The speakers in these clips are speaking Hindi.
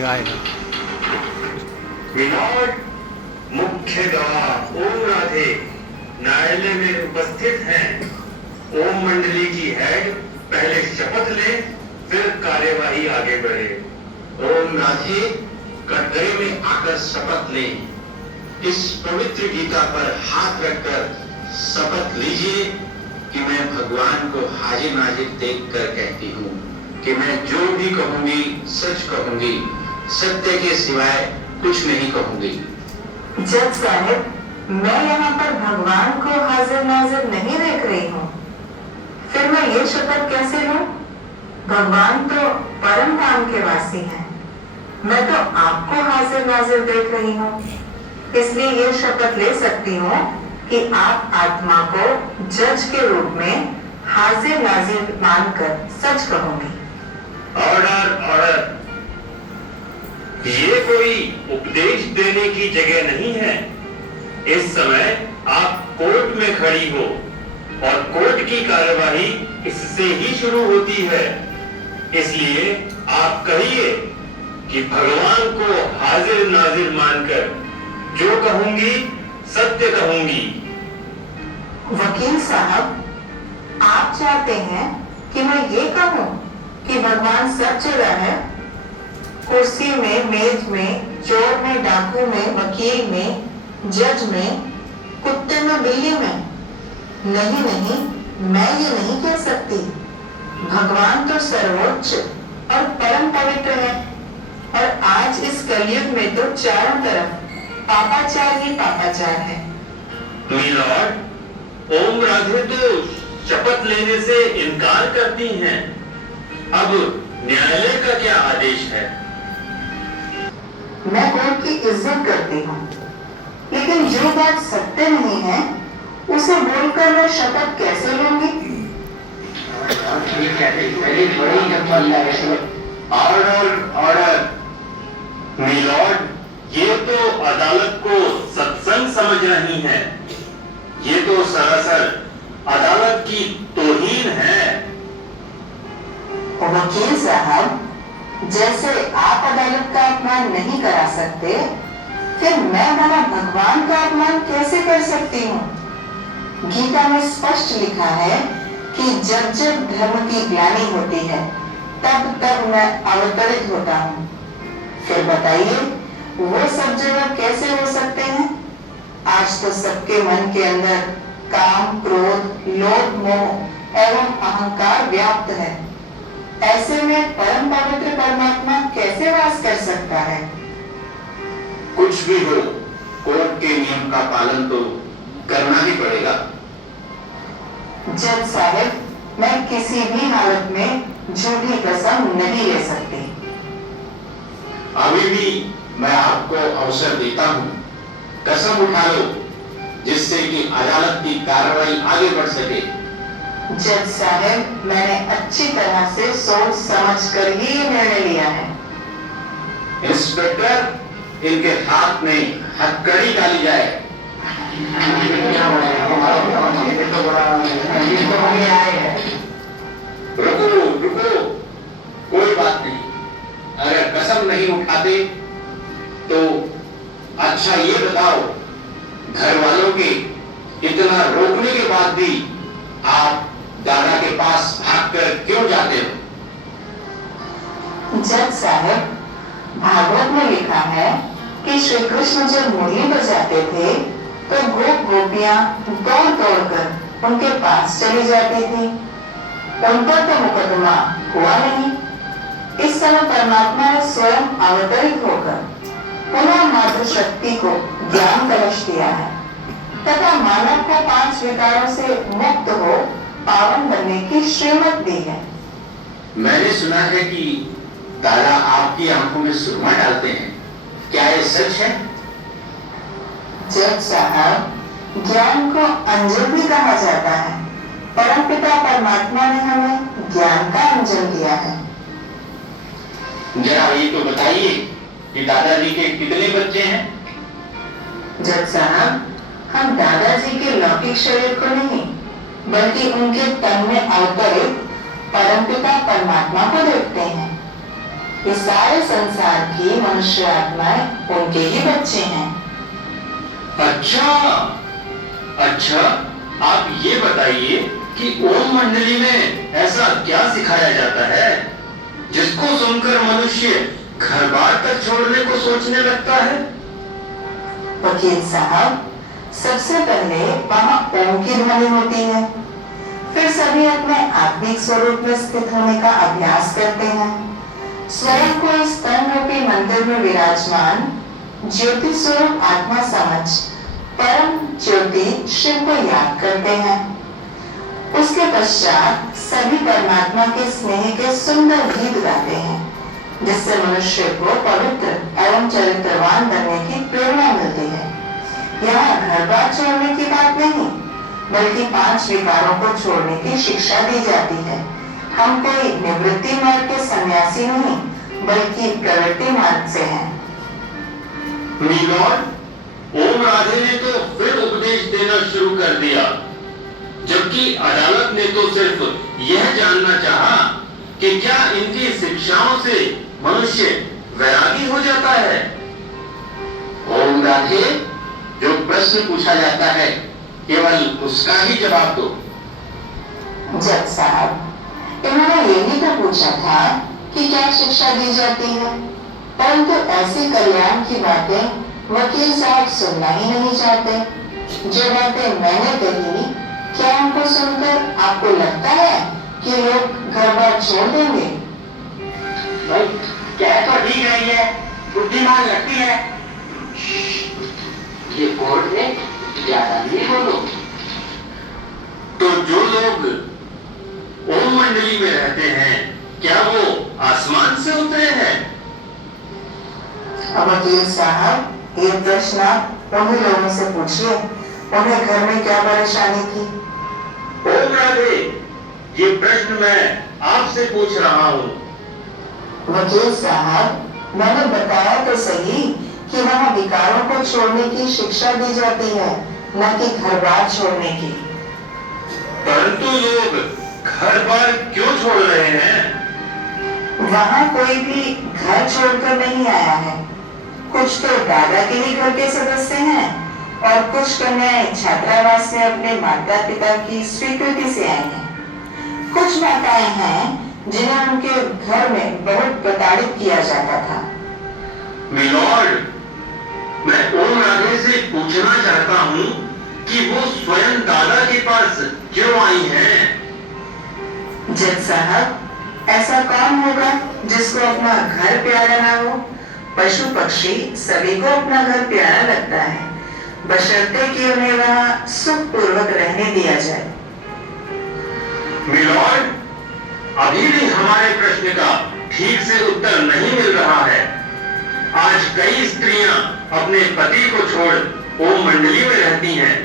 आएगा आएगा। विनोद, मुख्य गवाह ओम राधे न्यायालय में उपस्थित हैं। ओम मंडली की हेड पहले शपथ ले, फिर कार्यवाही आगे बढ़े। ओम राधे कटघरे में आकर शपथ ले। इस पवित्र गीता पर हाथ रखकर शपथ लीजिए कि मैं भगवान को हाजिर नाजिर देखकर कहती हूँ कि मैं जो भी कहूंगी सच कहूंगी, सत्य के सिवाय कुछ नहीं कहूंगी। जज साहब, मैं यहाँ पर भगवान को हाजिर नाजिर नहीं देख रही हूँ, फिर मैं ये शपथ कैसे लूं? भगवान तो परम धाम के वासी हैं, मैं तो आपको हाजिर नाजिर देख रही हूँ, इसलिए ये शपथ ले सकती हूँ कि आप आत्मा को जज के रूप में हाजिर नाजिर मानकर सच कहूंगी। Order order. ये कोई उपदेश देने की जगह नहीं है। इस समय आप कोर्ट में खड़ी हो और कोर्ट की कार्यवाही इससे ही शुरू होती है, इसलिए आप कहिए कि भगवान को हाजिर नाजिर मानकर जो कहूंगी सत्य कहूंगी। वकील साहब, आप चाहते हैं कि मैं ये कहूं कि भगवान सब जगह है, कुर्सी में, मेज में, चोर में, डाकू में, वकील में, जज में, कुत्ते में, बिल्ली में? नहीं नहीं, मैं ये नहीं कह सकती। भगवान तो सर्वोच्च और परम पवित्र है, और आज इस कलयुग में तो चारों तरफ पापाचार ही पापाचार है। मिलॉर्ड, ओम राधे तो शपथ लेने से इनकार करती हैं। अब न्यायालय का क्या आदेश है? मैं कोर्ट की इज्जत करती हूँ, लेकिन जो बात सत्य नहीं है उसे बोलकर मैं शपथ कैसे लूंगी? Order order. मिलॉर्ड, ये तो अदालत को सत्संग समझ रही हैं। ये तो सरासर अदालत की तौहीन है। वकील साहब, जैसे आप अदालत का अपमान नहीं करा सकते, फिर मैं भला भगवान का अपमान कैसे कर सकती हूँ? गीता में स्पष्ट लिखा है कि जब जब धर्म की ग्लानि होती है तब तब मैं अवतरित होता हूँ। फिर बताइए, वो सब जगह कैसे हो सकते हैं? आज तो सबके मन के अंदर काम, क्रोध, लोभ, मोह एवं अहंकार व्याप्त है। ऐसे में परम पवित्र परमात्मा कैसे वास कर सकता है? कुछ भी हो, कोर्ट के नियम का पालन तो करना ही पड़ेगा। जज साहब, मैं किसी भी हालत में झूठी कसम नहीं ले सकती। अभी भी मैं आपको अवसर देता हूँ, कसम उठा लो, जिससे कि अदालत की कार्रवाई आगे बढ़ सके। जज साहब, मैंने अच्छी तरह से सोच समझ कर ही निर्णय लिया है। इंस्पेक्टर, इनके हाथ में हथकड़ी डाली जाए। रुको रुको, कोई बात नहीं। अगर कसम नहीं उठाते तो अच्छा ये बताओ, घर वालों के इतना रोकने के बाद भी आप दादा के पास भागकर क्यों जाते हो? जज साहब, भागवत में लिखा है कि श्री कृष्ण जब मुरली बजाते थे तो गोप गोपियां दौड़ दौड़ कर उनके पास चली जाती थी। उन पर तो मुकदमा हुआ नहीं। इस समय परमात्मा ने स्वयं अवतरित होकर पुनः मातृ शक्ति को ज्ञान कलश दिया है तथा मानव को 5 विकारों से मुक्त हो पावन बनने की श्रीमत दी है। मैंने सुना है कि दादा आपकी आंखों में सुरमा डालते हैं, क्या ये सच है? जज साहब, ज्ञान को अंजन भी कहा जाता है। परमपिता परमात्मा ने हमें ज्ञान का अंजन दिया है। जरा ये तो बताइए कि दादाजी के कितने बच्चे हैं? जज साहब, हम दादाजी के लौकिक शरीर को नहीं बल्कि उनके तन में अवतरित परमपिता परमात्मा को देखते हैं। कि सारे संसार की मनुष्य आत्माएं उनके ही बच्चे हैं। अच्छा अच्छा, आप ये बताइए कि ओम मंडली में ऐसा क्या सिखाया जाता है जिसको सुनकर मनुष्य घर बार तक छोड़ने को सोचने लगता है? वकील साहब, सबसे पहले वहाँ ओम की ध्वनि होती है, फिर सभी अपने आत्मिक स्वरूप में स्थित होने का अभ्यास करते हैं। स्वयं को इस तन रूपी मंदिर में विराजमान ज्योति स्वरूप आत्मा समझ परम ज्योति शिव को याद करते हैं। उसके पश्चात सभी परमात्मा के स्नेह के सुंदर गीत गाते हैं, जिससे मनुष्य को पवित्र एवं चरित्रवान बनने की प्रेरणा मिलती है। यहाँ घर बार छोड़ने की बात नहीं, बल्कि 5 विकारों को छोड़ने की शिक्षा दी जाती है। हम कोई निवृत्ति मार्ग के सन्यासी नहीं, बल्कि प्रवृत्ति मार्ग से हैं। मीलॉर्ड, ओम राधे ने तो फिर उपदेश देना शुरू कर दिया, जबकि अदालत ने तो सिर्फ यह जानना चाहा कि क्या इनकी शिक्षाओं से मनुष्य वैरागी हो जाता है। ओम राधे, जो प्रश्न पूछा जाता है केवल उसका ही जवाब दो। जज साहब, इन्होंने यही तो पूछा था कि क्या शिक्षा दी जाती है, परंतु ऐसी कल्याण की बातें वकील साहब सुनना ही नहीं चाहते। जो बातें मैंने कही, क्या उनको सुनकर आपको लगता है कि लोग घर बार छोड़ देंगे? भाई, क्या तो ठीक रही है, बुद्धिमान लगती है। ये कोर्ट में ज्यादा नहीं बोलो। तो जो लोग ओम मंडली में रहते हैं, क्या वो आसमान से उतरे हैं? वकील साहब, ये प्रश्न आप उन्हीं लोगों से पूछिए, उन्हें घर में क्या परेशानी थी। ओम राधे, ये प्रश्न मैं आपसे पूछ रहा हूँ। वकील साहब, मैंने बताया तो सही कि वहाँ विकारों को छोड़ने की शिक्षा दी जाती है, न कि घर बार छोड़ने की। परंतु लोग घर बार क्यों छोड़ रहे हैं? वहाँ कोई भी घर छोड़कर नहीं आया है। कुछ तो दादा के ही घर के सदस्य हैं और कुछ कन्याएं छात्रावास में अपने माता पिता की स्वीकृति से आई हैं। कुछ माताएं हैं जिन्हें उनके घर में बहुत प्रताड़ित किया जाता था। मिलॉर्ड, मैं ओम राधे से पूछना चाहता हूँ कि वो स्वयं दादा के पास क्यों आई हैं? जज साहब, ऐसा कौन होगा जिसको अपना घर प्यारा ना हो? पशु पक्षी सभी को अपना घर प्यारा लगता है, बशर्ते कि उन्हें वहाँ सुखपूर्वक रहने दिया जाए। मिलॉर्ड, अभी भी हमारे प्रश्न का ठीक से उत्तर नहीं मिल रहा है। आज कई स्त्रियां अपने पति को छोड़ ओम मंडली में रहती हैं।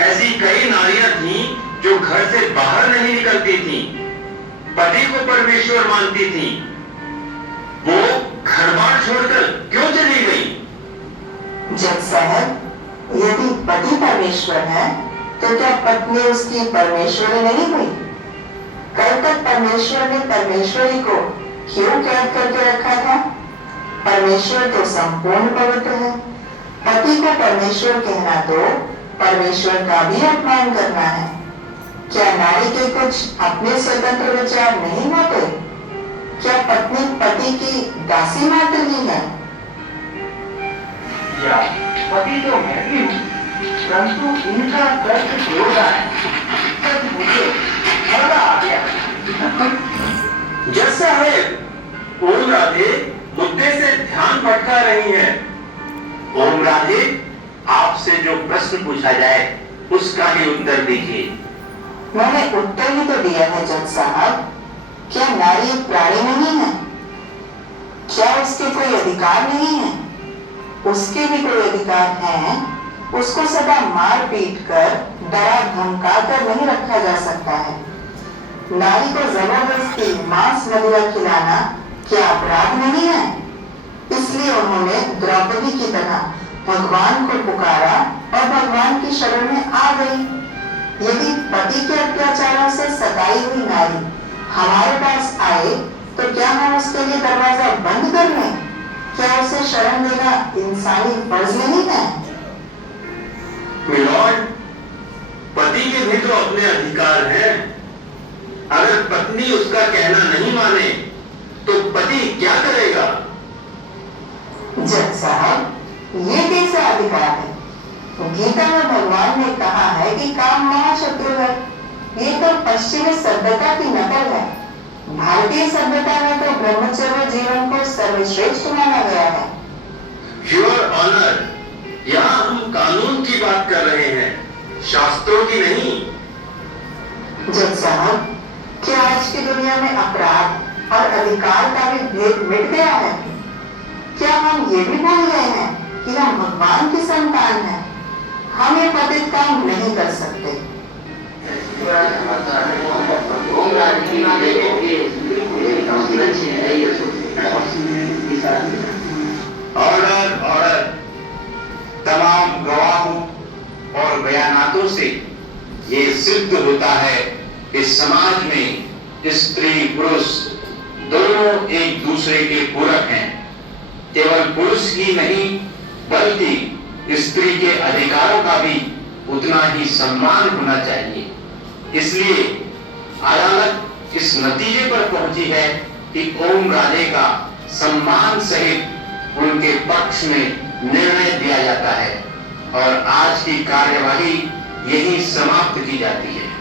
ऐसी कई नारियां थीं जो घर से बाहर नहीं निकलती थीं, पति को परमेश्वर मानती थीं। वो घर बार छोड़कर क्यों चली गई? जज साहब, यदि पति परमेश्वर है, तो क्या पत्नी उसकी परमेश्वरी नहीं हुई? कल तक परमेश्वर ने परमेश्वरी को क्यों कैद करके रखा था? परमेश्वर तो संपूर्ण पवित्र है। पति को परमेश्वर कहना तो परमेश्वर का भी अपमान करना है। क्या नारी के कुछ अपने स्वतंत्र विचार नहीं होते? क्या पत्नी पति की दासी मात्र ही है? या पति तो मैं भी हूँ, परंतु इनका तर्क जोरदार है। सच मुझे मजा आ गया। जज साहब, ओम राधे मुद्दे से ध्यान भटका रही हैं। ओम राधे, आपसे जो प्रश्न पूछा जाए उसका ही उत्तर दीजिए। मैंने उत्तर ही तो दिया है जज साहब। क्या नारी एक प्राणी नहीं है? क्या उसके कोई अधिकार नहीं है? उसके भी कोई अधिकार हैं। उसको सदा मार पीट कर डरा धमका कर नहीं रखा जा सकता है। नारी को जबरदस्ती मांस वगैरह खिलाना क्या अपराध नहीं है? इसलिए उन्होंने द्रौपदी की तरह भगवान को पुकारा और भगवान की शरण में आ गई। यदि पति के अत्याचारों से सताई हुई नारी हमारे पास आए तो क्या हम उसके लिए दरवाजा बंद कर लें? क्या उसे शरण देना इंसानी फर्ज नहीं है? मिलॉर्ड, पति के भी तो अपने अधिकार हैं। अगर पत्नी उसका कहना नहीं माने तो पति क्या करेगा? जज साहब, ये कैसा अधिकार है? गीता में भगवान ने कहा है कि काम महाशत्रु है। ये तो पश्चिमी सभ्यता की नकल है। भारतीय सभ्यता में तो ब्रह्मचर्य जीवन को सर्वश्रेष्ठ माना गया है। योर ऑनर, यहाँ हम कानून की बात कर रहे हैं, शास्त्रों की नहीं। जज साहब, क्या आज की दुनिया में अपराध और अधिकार का भी भेद मिट गया है? क्या हम ये भी भूल गए हैं कि हम भगवान की संतान हैं? हम ये पतित काम नहीं कर सकते। Order, order. तमाम गवाहों और बयानातों से ये सिद्ध होता है कि समाज में स्त्री पुरुष दोनों एक दूसरे के पूरक हैं। केवल पुरुष ही नहीं बल्कि स्त्री के अधिकारों का भी उतना ही सम्मान होना चाहिए। इसलिए अदालत इस नतीजे पर पहुंची है कि ओम राधे का सम्मान सहित उनके पक्ष में निर्णय दिया जाता है और आज की कार्यवाही यही समाप्त की जाती है।